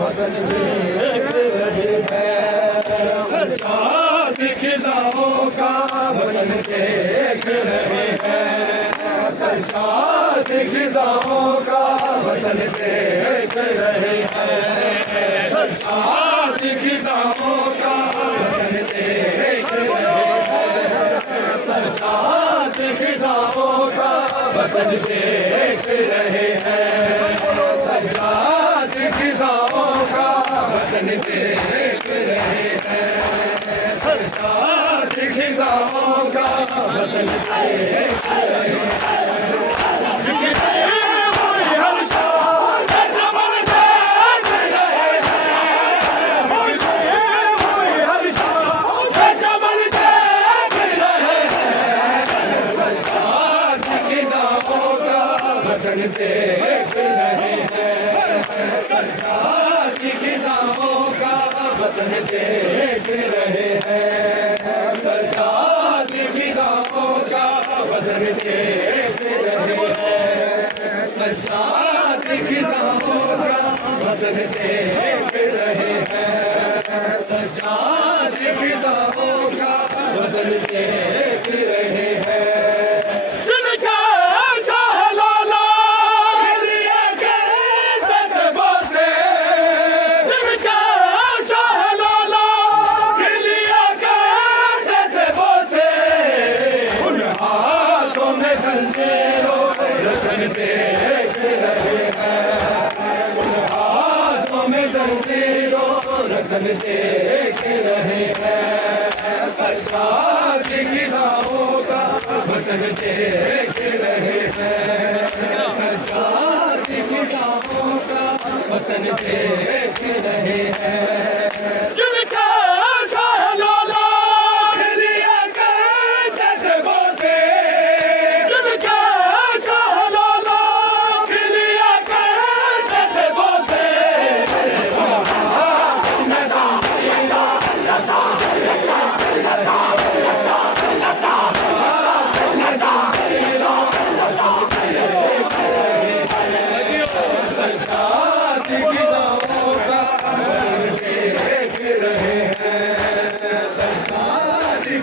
वतन देख रहे हैं। सज्जाद खिजाओं का वतन देख रहे हैं। सज्जाद खिजाओं का वतन देख रहे हैं। सज्जाद खिजाओं का वतन देख रहे हैं। सज्जाद खिजाओं का वतन देख रहे हैं। सज्जाद खिजाओं का वतन देख रहे हैं। सज्जाद खिजाओं का वतन देख रहे हैं। वतन देख रहे हैं। सज्जाद खिजाओं का वतन देख रहे हैं। सज्जाद खिजाओं का वतन देख रहे हैं। सज्जाद खिजाओं का वतन देख रहे हैं। सज्जाद खिजाओं का वतन देख रहे हैं। देख रहे हैं। उन हाथों में जंजीरों रसन देख रहे हैं। सज्जाद खिजाओं का वतन देख रहे हैं। सज्जाद खिजाओं का वतन देख रहे हैं।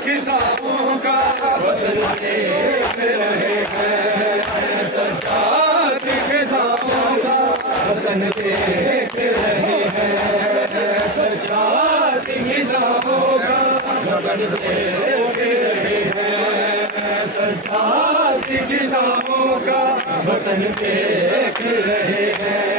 खिजाओं का वतन देख रहे हैं। सज्जाद खिजाओं का वतन देख रहे हैं। सज्जाद खिजाओं का वतन देख रहे हैं। सज्जाद खिजाओं का वतन देख रहे हैं।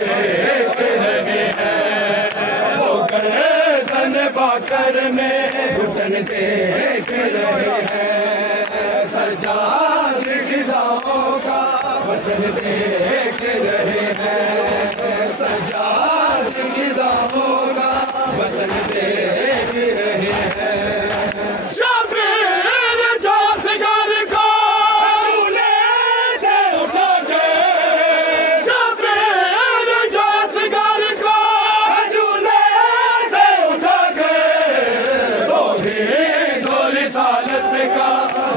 देख रहे हैं। वो गर्दन बाकर में घुटन देख रहे हैं। सज्जाद खिजाओं का वतन देख रहे हैं। सज्जाद खिजाओं का वतन देख रहे हैं।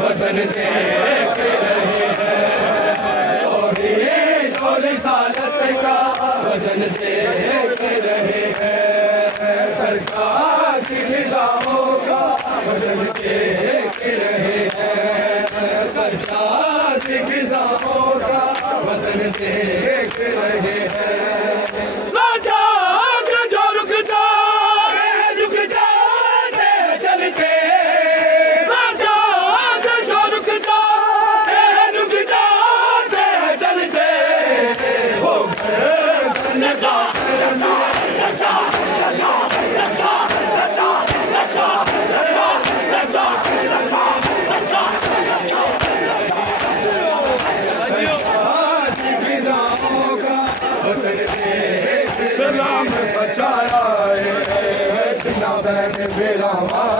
वतन देख रहे हैं। और रिसालत का वजन देख रहे हैं। सज्जाद खिजाओं का वजन देख रहे हैं। सज्जाद खिजाओं का वजन देख